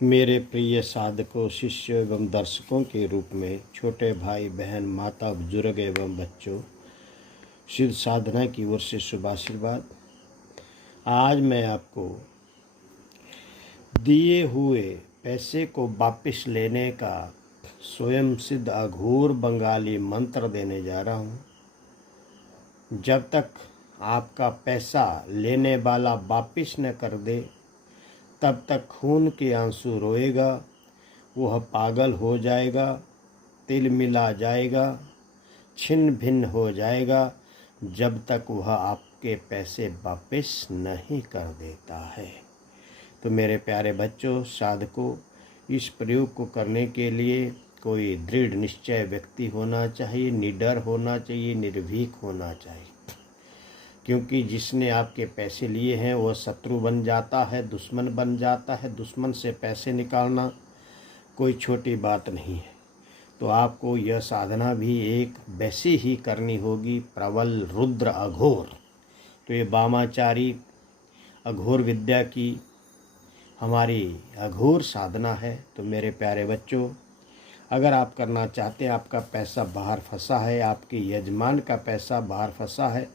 मेरे प्रिय साधकों, शिष्यों एवं दर्शकों के रूप में छोटे भाई बहन, माता, बुजुर्ग एवं बच्चों, सिद्ध साधना की ओर से शुभ आशीर्वाद। आज मैं आपको दिए हुए पैसे को वापस लेने का स्वयं सिद्ध अघोर बंगाली मंत्र देने जा रहा हूँ। जब तक आपका पैसा लेने वाला वापस न कर दे, तब तक खून के आंसू रोएगा, वह पागल हो जाएगा, तिलमिला जाएगा, छिन्न भिन्न हो जाएगा, जब तक वह आपके पैसे वापस नहीं कर देता है। तो मेरे प्यारे बच्चों, साधकों, इस प्रयोग को करने के लिए कोई दृढ़ निश्चय व्यक्ति होना चाहिए, निडर होना चाहिए, निर्भीक होना चाहिए। क्योंकि जिसने आपके पैसे लिए हैं वह शत्रु बन जाता है, दुश्मन बन जाता है। दुश्मन से पैसे निकालना कोई छोटी बात नहीं है। तो आपको यह साधना भी एक वैसी ही करनी होगी, प्रबल रुद्र अघोर। तो ये वामाचारी अघोर विद्या की हमारी अघोर साधना है। तो मेरे प्यारे बच्चों, अगर आप करना चाहते हैं, आपका पैसा बाहर फंसा है, आपके यजमान का पैसा बाहर फंसा है,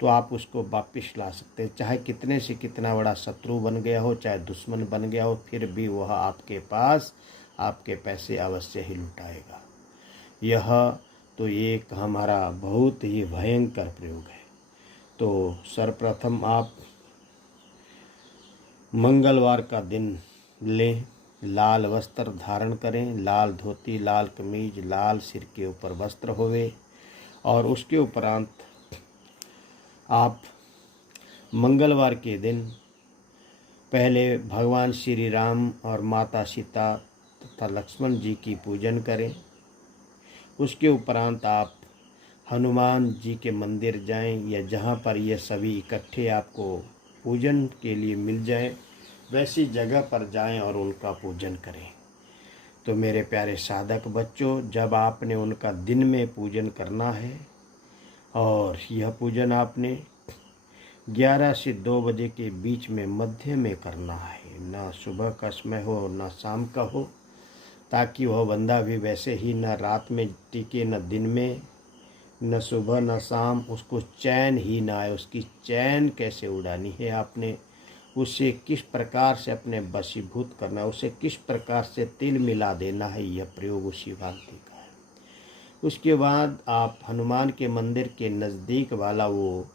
तो आप उसको वापस ला सकते हैं। चाहे कितने से कितना बड़ा शत्रु बन गया हो, चाहे दुश्मन बन गया हो, फिर भी वह आपके पास आपके पैसे अवश्य ही लुटाएगा। यह तो एक हमारा बहुत ही भयंकर प्रयोग है। तो सर्वप्रथम आप मंगलवार का दिन लें, लाल वस्त्र धारण करें, लाल धोती, लाल कमीज, लाल सिर के ऊपर वस्त्र होवे, और उसके उपरांत आप मंगलवार के दिन पहले भगवान श्री राम और माता सीता तथा लक्ष्मण जी की पूजन करें। उसके उपरांत आप हनुमान जी के मंदिर जाएं, या जहां पर ये सभी इकट्ठे आपको पूजन के लिए मिल जाएं, वैसी जगह पर जाएं और उनका पूजन करें। तो मेरे प्यारे साधक बच्चों, जब आपने उनका दिन में पूजन करना है, और यह पूजन आपने 11 से 2 बजे के बीच में मध्य में करना है, ना सुबह का समय हो ना शाम का हो, ताकि वह बंदा भी वैसे ही न रात में टिके, न दिन में, न सुबह न शाम, उसको चैन ही ना आए। उसकी चैन कैसे उड़ानी है आपने, उसे किस प्रकार से अपने वशीभूत करना है, उसे किस प्रकार से तिल मिला देना है, यह प्रयोग उसी भांति का है। उसके बाद आप हनुमान के मंदिर के नज़दीक वाला वो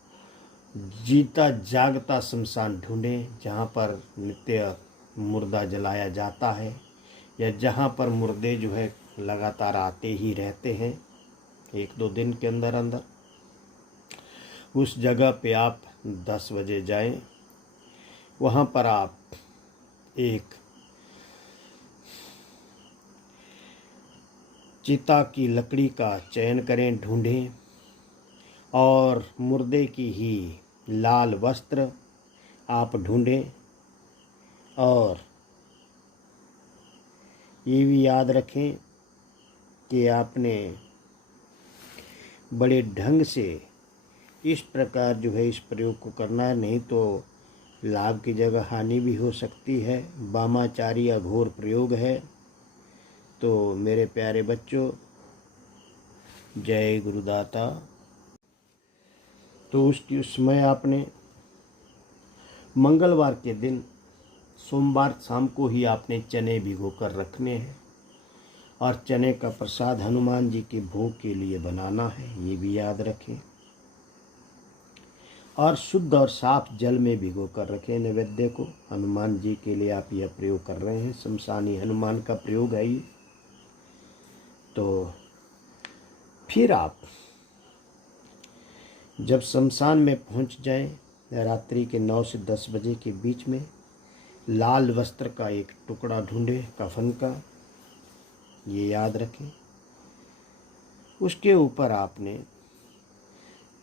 जीता जागता शमशान ढूंढें, जहाँ पर नित्य मुर्दा जलाया जाता है, या जहाँ पर मुर्दे जो है लगातार आते ही रहते हैं 1-2 दिन के अंदर अंदर। उस जगह पे आप 10 बजे जाएं। वहाँ पर आप एक चिता की लकड़ी का चयन करें, ढूंढें, और मुर्दे की ही लाल वस्त्र आप ढूंढें। और ये भी याद रखें कि आपने बड़े ढंग से इस प्रकार जो है इस प्रयोग को करना है, नहीं तो लाभ की जगह हानि भी हो सकती है। वामाचारी अघोर प्रयोग है। तो मेरे प्यारे बच्चों, जय गुरुदाता। तो उसकी समय आपने मंगलवार के दिन, सोमवार शाम को ही आपने चने भिगो कर रखने हैं, और चने का प्रसाद हनुमान जी के भोग के लिए बनाना है, ये भी याद रखें। और शुद्ध और साफ जल में भिगो कर रखें नैवेद्य को। हनुमान जी के लिए आप यह प्रयोग कर रहे हैं, शमशानी हनुमान का प्रयोग है ये। तो फिर आप जब शमशान में पहुंच जाएं, रात्रि के 9 से 10 बजे के बीच में, लाल वस्त्र का एक टुकड़ा ढूंढें, कफन का, ये याद रखें। उसके ऊपर आपने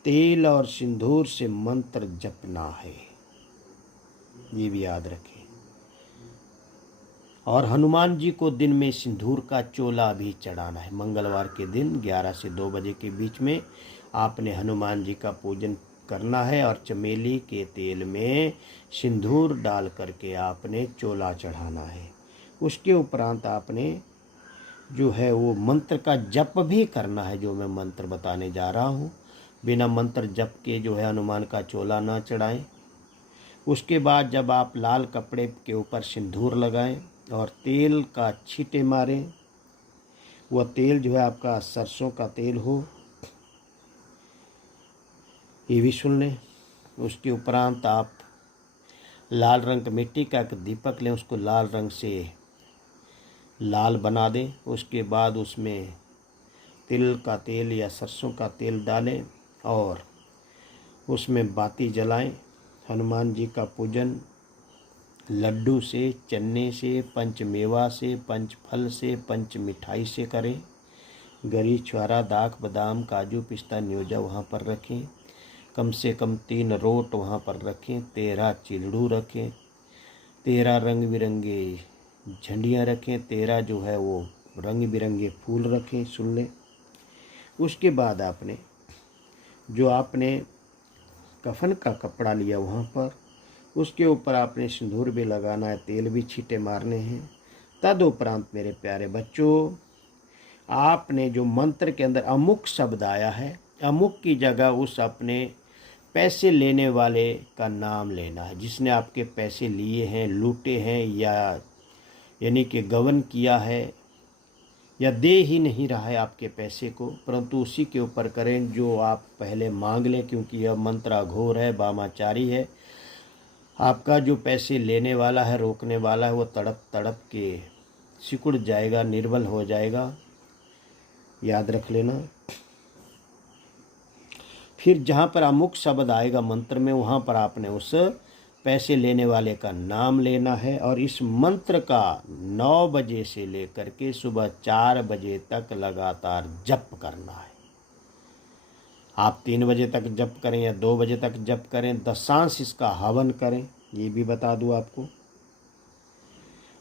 तेल और सिंदूर से मंत्र जपना है, ये भी याद रखें। और हनुमान जी को दिन में सिंदूर का चोला भी चढ़ाना है। मंगलवार के दिन 11 से 2 बजे के बीच में आपने हनुमान जी का पूजन करना है, और चमेली के तेल में सिंदूर डाल करके आपने चोला चढ़ाना है। उसके उपरांत आपने जो है वो मंत्र का जप भी करना है, जो मैं मंत्र बताने जा रहा हूँ। बिना मंत्र जप के जो है हनुमान का चोला ना चढ़ाएं। उसके बाद जब आप लाल कपड़े के ऊपर सिंदूर लगाएं और तेल का छींटे मारें, वह तेल जो है आपका सरसों का तेल हो, ये भी सुन लें। उसके उपरांत आप लाल रंग का मिट्टी का एक दीपक लें, उसको लाल रंग से लाल बना दें। उसके बाद उसमें तिल का तेल या सरसों का तेल डालें और उसमें बाती जलाएं। हनुमान जी का पूजन लड्डू से, चन्ने से, पंचमेवा से, पंचफल से, पंच मिठाई से करें। गरी, छुआरा, दाख, बादाम, काजू, पिस्ता, न्योजा वहाँ पर रखें। कम से कम 3 रोट वहाँ पर रखें। 13 चिलड़ू रखें। 13 रंग बिरंगे झंडियाँ रखें। 13 जो है वो रंग बिरंगे फूल रखें। सुन लें। उसके बाद आपने जो आपने कफन का कपड़ा लिया वहाँ पर, उसके ऊपर आपने सिंदूर भी लगाना है, तेल भी छींटे मारने हैं। तदुपरांत मेरे प्यारे बच्चों, आपने जो मंत्र के अंदर अमुक शब्द आया है, अमुक की जगह उस अपने पैसे लेने वाले का नाम लेना है, जिसने आपके पैसे लिए हैं, लूटे हैं, या यानी कि गबन किया है या दे ही नहीं रहा है आपके पैसे को, परंतु उसी के ऊपर करें जो आप पहले मांग लें, क्योंकि यह मंत्र अघोर है, वामाचारी है। आपका जो पैसे लेने वाला है, रोकने वाला है, वो तड़प तड़प के सिकुड़ जाएगा, निर्बल हो जाएगा। याद रख लेना। फिर जहाँ पर अमुक शब्द आएगा मंत्र में, वहाँ पर आपने उस पैसे लेने वाले का नाम लेना है और इस मंत्र का 9 बजे से लेकर के सुबह 4 बजे तक लगातार जप करना है। आप 3 बजे तक जप करें या 2 बजे तक जप करें, दशांश इसका हवन करें, ये भी बता दूँ आपको।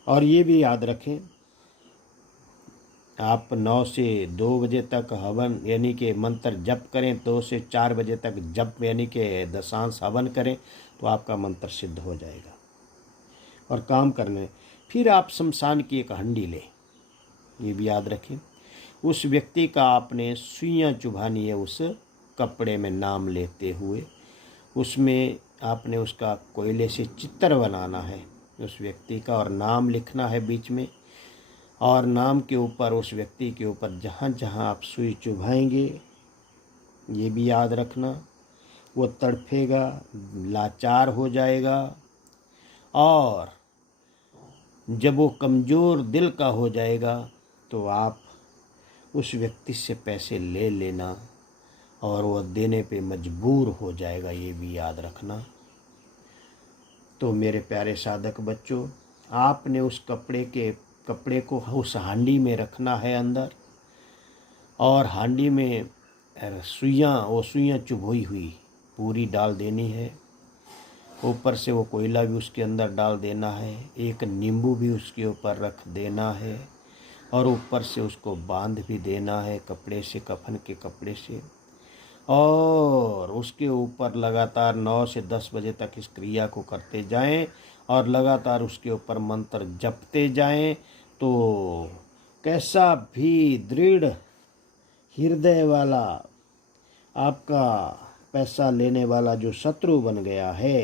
और ये भी याद रखें, आप 9 से 2 बजे तक हवन यानी कि मंत्र जप करें, 2 से 4 बजे तक जप यानी कि दशांश हवन करें, तो आपका मंत्र सिद्ध हो जाएगा और काम करने। फिर आप शमशान की एक हंडी लें, ये भी याद रखें। उस व्यक्ति का आपने सुइयाँ चुभानी है, उस कपड़े में नाम लेते हुए उसमें आपने उसका कोयले से चित्र बनाना है उस व्यक्ति का, और नाम लिखना है बीच में। और नाम के ऊपर उस व्यक्ति के ऊपर जहाँ जहाँ आप सुई चुभाएंगे, ये भी याद रखना, वो तड़फेगा, लाचार हो जाएगा, और जब वो कमज़ोर दिल का हो जाएगा तो आप उस व्यक्ति से पैसे ले लेना और वह देने पे मजबूर हो जाएगा, ये भी याद रखना। तो मेरे प्यारे साधक बच्चों, आपने उस कपड़े को उस हांडी में रखना है अंदर, और हांडी में सुइयाँ चुभोई हुई पूरी डाल देनी है। ऊपर से वो कोयला भी उसके अंदर डाल देना है, एक नींबू भी उसके ऊपर रख देना है, और ऊपर से उसको बांध भी देना है कपड़े से, कफन के कपड़े से। और उसके ऊपर लगातार 9 से 10 बजे तक इस क्रिया को करते जाएं और लगातार उसके ऊपर मंत्र जपते जाएं। तो कैसा भी दृढ़ हृदय वाला आपका पैसा लेने वाला जो शत्रु बन गया है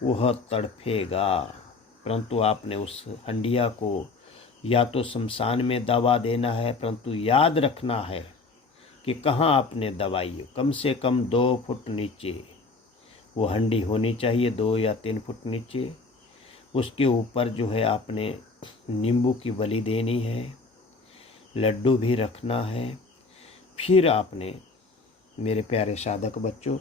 वह तड़फेगा, परंतु आपने उस हंडिया को या तो शमशान में दबा देना है, परंतु याद रखना है कि कहाँ आपने दबाई है। कम से कम 2 फुट नीचे वो हंडी होनी चाहिए, 2 या 3 फुट नीचे। उसके ऊपर जो है आपने नींबू की बलि देनी है, लड्डू भी रखना है। फिर आपने मेरे प्यारे साधक बच्चों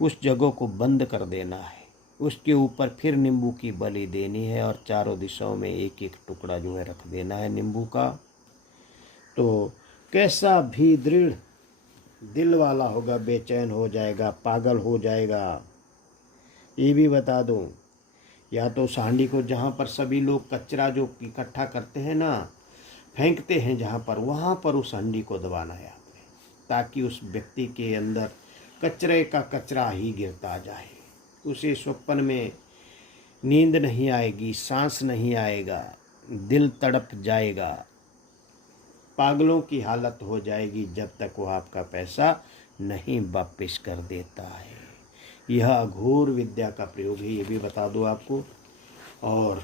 उस जगह को बंद कर देना है, उसके ऊपर फिर नींबू की बलि देनी है और चारों दिशाओं में एक एक टुकड़ा जो है रख देना है नींबू का। तो कैसा भी दृढ़ दिल वाला होगा बेचैन हो जाएगा, पागल हो जाएगा। ये भी बता दूं, या तो उस हांडी को जहाँ पर सभी लोग कचरा जो इकट्ठा करते हैं ना, फेंकते हैं जहाँ पर, वहाँ पर उस हांडी को दबाना है आपने, ताकि उस व्यक्ति के अंदर कचरे का कचरा ही गिरता जाए। उसे स्वप्न में नींद नहीं आएगी, सांस नहीं आएगा, दिल तड़प जाएगा, पागलों की हालत हो जाएगी जब तक वो आपका पैसा नहीं वापस कर देता है। यह अघोर विद्या का प्रयोग है, ये भी बता दूँ आपको, और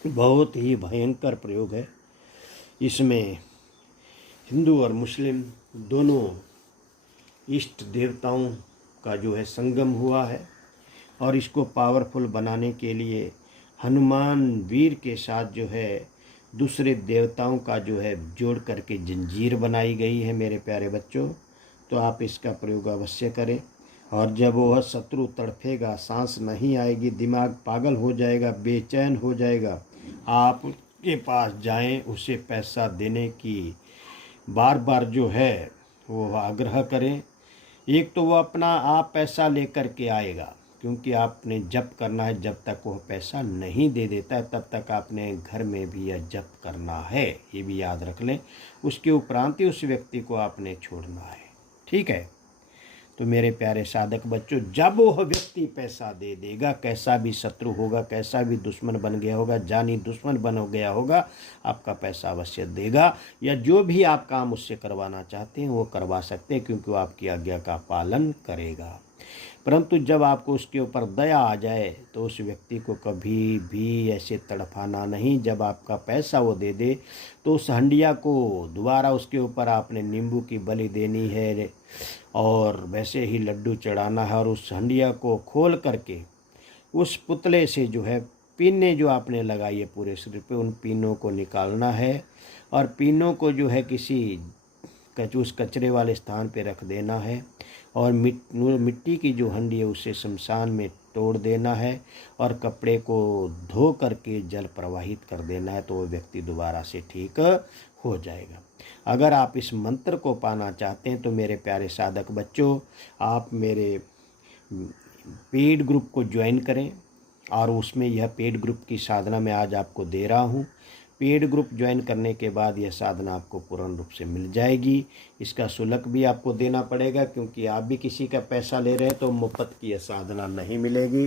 बहुत ही भयंकर प्रयोग है। इसमें हिंदू और मुस्लिम दोनों इष्ट देवताओं का जो है संगम हुआ है, और इसको पावरफुल बनाने के लिए हनुमान वीर के साथ जो है दूसरे देवताओं का जो है जोड़ करके जंजीर बनाई गई है मेरे प्यारे बच्चों। तो आप इसका प्रयोग अवश्य करें, और जब वह शत्रु तड़फेगा, सांस नहीं आएगी, दिमाग पागल हो जाएगा, बेचैन हो जाएगा, आपके पास जाएं, उसे पैसा देने की बार बार जो है वो आग्रह करें। एक तो वो अपना आप पैसा लेकर के आएगा, क्योंकि आपने जप करना है, जब तक वह पैसा नहीं दे देता है तब तक आपने घर में भी यह जप करना है, ये भी याद रख लें। उसके उपरांत ही उस व्यक्ति को आपने छोड़ना है, ठीक है। तो मेरे प्यारे साधक बच्चों, जब वह व्यक्ति पैसा दे देगा, कैसा भी शत्रु होगा, कैसा भी दुश्मन बन गया होगा, जानी दुश्मन बन गया होगा, आपका पैसा अवश्य देगा, या जो भी आप काम उससे करवाना चाहते हैं वो करवा सकते हैं, क्योंकि वो आपकी आज्ञा का पालन करेगा। परंतु जब आपको उसके ऊपर दया आ जाए तो उस व्यक्ति को कभी भी ऐसे तड़फाना नहीं। जब आपका पैसा वो दे दे तो उस हंडिया को दोबारा उसके ऊपर आपने नींबू की बलि देनी है, और वैसे ही लड्डू चढ़ाना है, और उस हंडिया को खोल करके उस पुतले से जो है पीने जो आपने लगाई है पूरे शरीर पे, उन पीनों को निकालना है, और पीनों को जो है किसी उस कचरे वाले स्थान पे रख देना है, और मिट्टी की जो हंडी है उसे शमशान में तोड़ देना है, और कपड़े को धो करके जल प्रवाहित कर देना है, तो वो व्यक्ति दोबारा से ठीक हो जाएगा। अगर आप इस मंत्र को पाना चाहते हैं तो मेरे प्यारे साधक बच्चों, आप मेरे पेड ग्रुप को ज्वाइन करें, और उसमें यह पेड ग्रुप की साधना मैं आज आपको दे रहा हूँ। पेड ग्रुप ज्वाइन करने के बाद यह साधना आपको पूर्ण रूप से मिल जाएगी। इसका शुल्क भी आपको देना पड़ेगा, क्योंकि आप भी किसी का पैसा ले रहे हैं तो मुफ्त की यह साधना नहीं मिलेगी।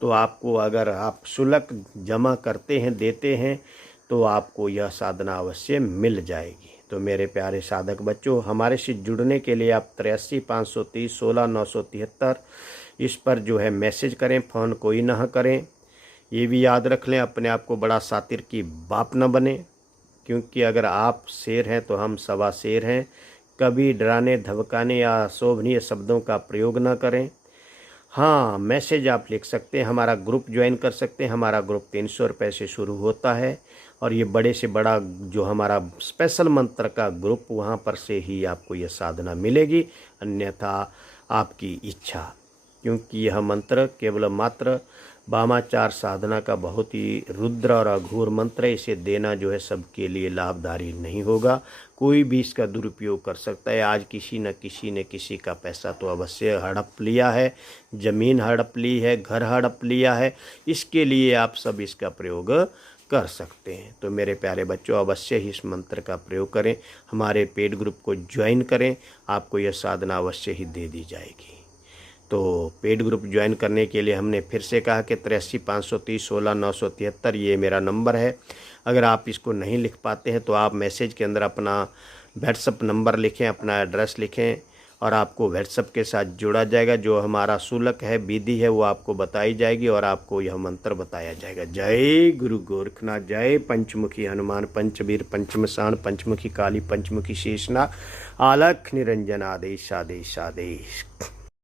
तो आपको, अगर आप शुल्क जमा करते हैं, देते हैं, तो आपको यह साधना अवश्य मिल जाएगी। तो मेरे प्यारे साधक बच्चों, हमारे से जुड़ने के लिए आप 83 530 16 973 इस पर जो है मैसेज करें, फ़ोन कोई ना करें। ये भी याद रख लें, अपने आप को बड़ा सातिर की बाप न बने, क्योंकि अगर आप शेर हैं तो हम सवा शेर हैं। कभी डराने धमकाने या शोभनीय शब्दों का प्रयोग न करें। हाँ, मैसेज आप लिख सकते हैं, हमारा ग्रुप ज्वाइन कर सकते हैं। हमारा ग्रुप 300 रुपये से शुरू होता है, और ये बड़े से बड़ा जो हमारा स्पेशल मंत्र का ग्रुप, वहाँ पर से ही आपको यह साधना मिलेगी, अन्यथा आपकी इच्छा। क्योंकि यह मंत्र केवल मात्र वामाचार साधना का बहुत ही रुद्र और अघोर मंत्र है। इसे देना जो है सबके लिए लाभदायी नहीं होगा, कोई भी इसका दुरुपयोग कर सकता है। आज किसी न किसी ने किसी का पैसा तो अवश्य हड़प लिया है, ज़मीन हड़प ली है, घर हड़प लिया है, इसके लिए आप सब इसका प्रयोग कर सकते हैं। तो मेरे प्यारे बच्चों, अवश्य ही इस मंत्र का प्रयोग करें, हमारे पेड ग्रुप को ज्वाइन करें, आपको यह साधना अवश्य ही दे दी जाएगी। तो पेड ग्रुप ज्वाइन करने के लिए हमने फिर से कहा कि 83 530 16 973 ये मेरा नंबर है। अगर आप इसको नहीं लिख पाते हैं तो आप मैसेज के अंदर अपना व्हाट्सअप नंबर लिखें, अपना एड्रेस लिखें, और आपको व्हाट्सअप के साथ जोड़ा जाएगा। जो हमारा शुल्क है, विधि है, वो आपको बताई जाएगी, और आपको यह मंत्र बताया जाएगा। जय गुरु गोरखनाथ, जय पंचमुखी हनुमान, पंचवीर पंचमसाण, पंचमुखी काली, पंचमुखी शेषनाग, आलख निरंजन, आदेश आदेश आदेश।